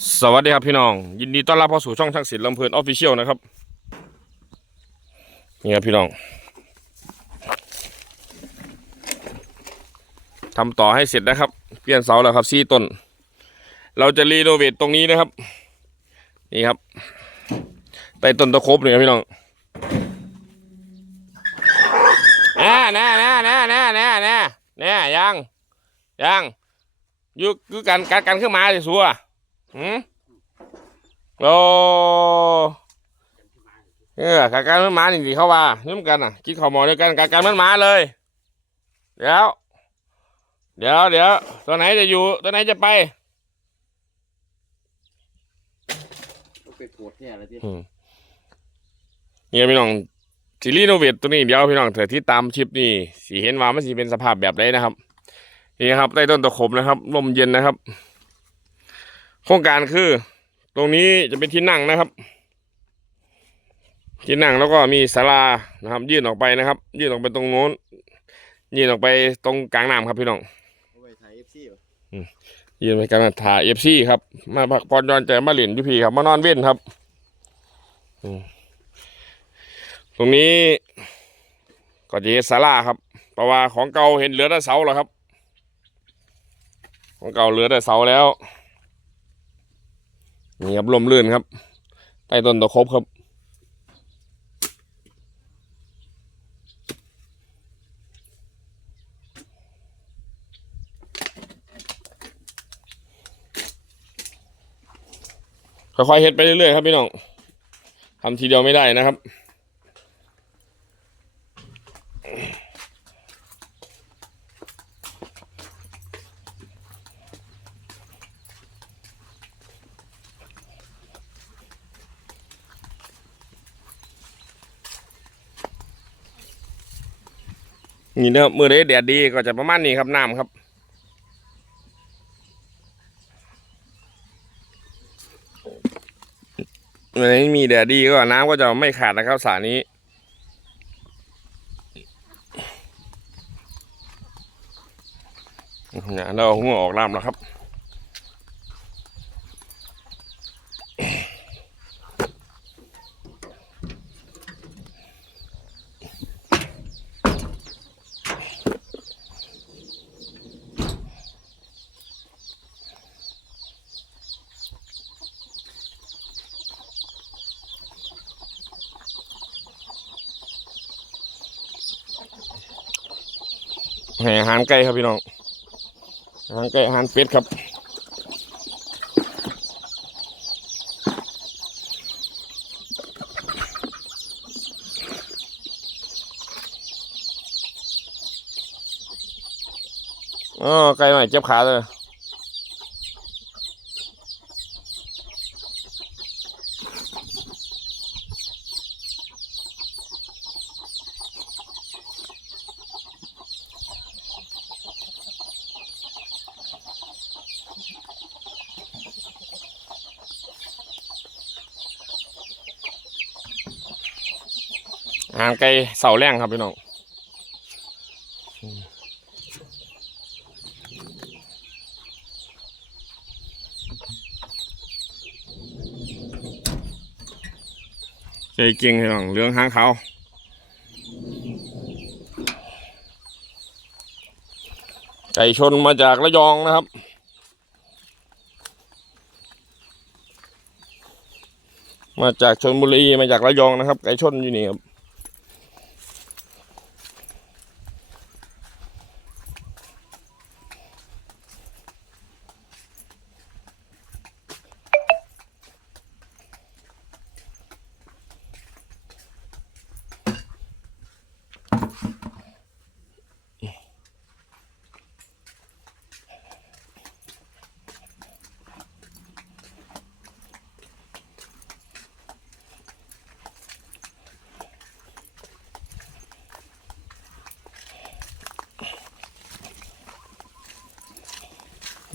สวัสดีครับพี่น้อง ยินดีต้อนรับเข้าสู่ช่องช่างศิลป์ลำเพลินออฟฟิเชียลนะครับ นี่ครับพี่น้องทำต่อให้เสร็จนะครับ เปลี่ยนเสาแล้วครับซี่ต้น เราจะรีโนเวทตรงนี้นะครับ นี่ครับใต้ต้นตะครบเลยครับพี่น้องแน่แน่แน่แน่แน่แน่แน่แน่ยังยังยุคือกันการกันขึ้นมาสิสัว หืมโอ้เออกาการมันหมาจริงๆเขาว่านุ่มกันอะกินข้าวหมอด้วยกันกาการมันหมาเลย เดี๋ยว เดี๋ยวเดี๋ยวตัวไหนจะอยู่ตัวไหนจะไปไปโกรธเนี่ยอะไรที่อืมเนี่ยพี่น้องซีรีส์โนเวทตัวนี้เดี๋ยวพี่น้องแต่ที่ตามชิปนี่สีเห็นว่ามันสีเป็นสภาพแบบไหนนะครับนี่ครับใต้ต้นตะขบนะครับลมเย็นนะครับ โครงการคือ ตรงนี้จะเป็นที่นั่งนะครับ ที่นั่งแล้วก็มีศาลานะครับ ยื่นออกไปนะครับ ยื่นออกไปตรงโน้น ยื่นออกไปตรงกลางน้ำครับพี่น้องเอาไปถ่ายเอฟซียืนไปกันถ่ายเอฟซีครับ มาพักผ่อนหย้อนใจมาเหรียญยูพีครับมานอนเว้นครับอืมตรงนี้ก็จะเห็นศาลาครับเพราะว่าของเก่าเห็นเหลือแต่เสาแล้วครับ ของเก่าเหลือแต่เสาแล้ว นี่ครับลมลื่นครับใต้ต้นตะครบครับ ค่อยๆเฮ็ดไปเรื่อยๆครับพี่น้องทำทีเดียวไม่ได้นะครับ นี่เนอะมือได้แดดดีก็จะประมาณนี้ครับน้ำครับวันนี้มีแดดดีก็น้ำก็จะไม่ขาดนะครับสานี้เนี่ยเราเอาหัวออกลำแล้วครับ ให้อาหารไก่ครับพี่น้องอาหารไก่อาหารเป็ดครับอ๋อไก่หน่อยเจ็บขาเลย หารไก่เสาแรงครับพี่น้องใจเก่งพี่น้องเรื่องหางเขาไก่ชนมาจากระยองนะครับ มาจากชนบุรีมาจากระยองนะครับ ไก่ชนอยู่นี่ครับ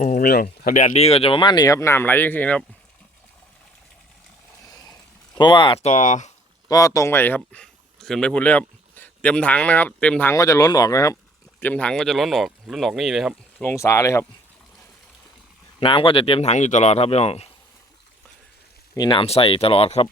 โอ้พี่น้องถ้าแดดดีก็จะประมาณนี้ครับน้ำไหลจริงๆครับ เพราะว่าต่อก็ตรงไปครับ ขึ้นไปพุ่นเลยครับ เต็มถังนะครับ เต็มถังก็จะล้นออกนะครับ เต็มถังก็จะล้นออกล้นออกนี่เลยครับ ลงสาเลยครับ น้ำก็จะเต็มถังอยู่ตลอดครับพี่น้องมีน้ำใส่ตลอดครับ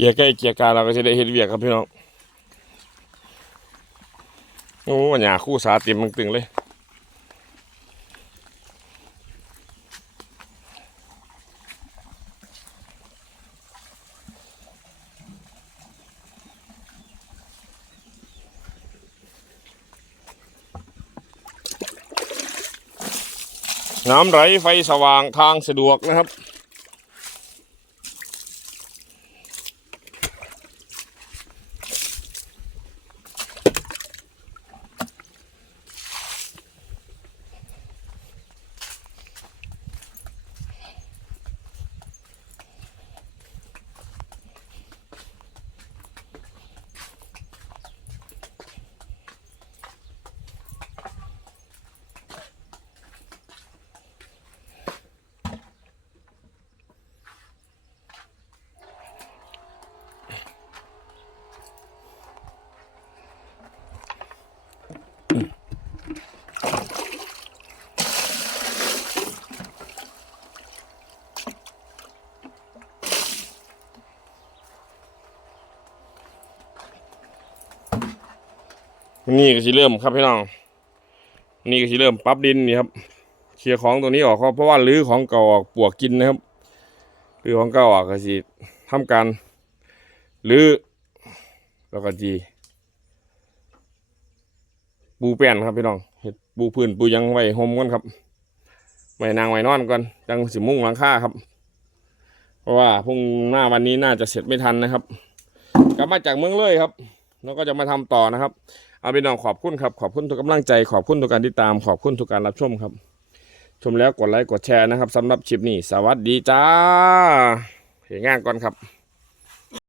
เกียร์ใกล้เกียร์กลางเราก็จะได้เฮ็ดเวียกครับพี่น้องโอ้หญ้าคู่สาเต็มตึงๆเลยน้ำไหลไฟสว่างทางสะดวกนะครับ นี่ก็สิเริ่มครับพี่น้อง นี่ก็สิเริ่มปรั๊บดินนี่ครับเคลียร์ของตัวนี้ออกครับเพราะว่ารื้อของเก่าออกปวกกินนะครับรื้อของเก่าออกก็สิทำการรื้อแล้วก็จีปูแป้นครับพี่น้องเฮ็ดปูพื้นปูยังไว้ห่มกันครับไว้นางไว้นอนก่อนจังสิมุ้งหลังคาครับ เพราะว่าพรุ่งหน้าวันนี้น่าจะเสร็จไม่ทันนะครับ กลับมาจากเมืองเลยครับ แล้วก็จะมาทำต่อนะครับ เอาพี่น้องขอบคุณครับ ขอบคุณทุกกำลังใจ ขอบคุณทุกการติดตาม ขอบคุณทุกการรับชมครับ ชมแล้วกดไลค์กดแชร์นะครับสำหรับคลิปนี้ สวัสดีจ้าเห็นงานก่อนครับ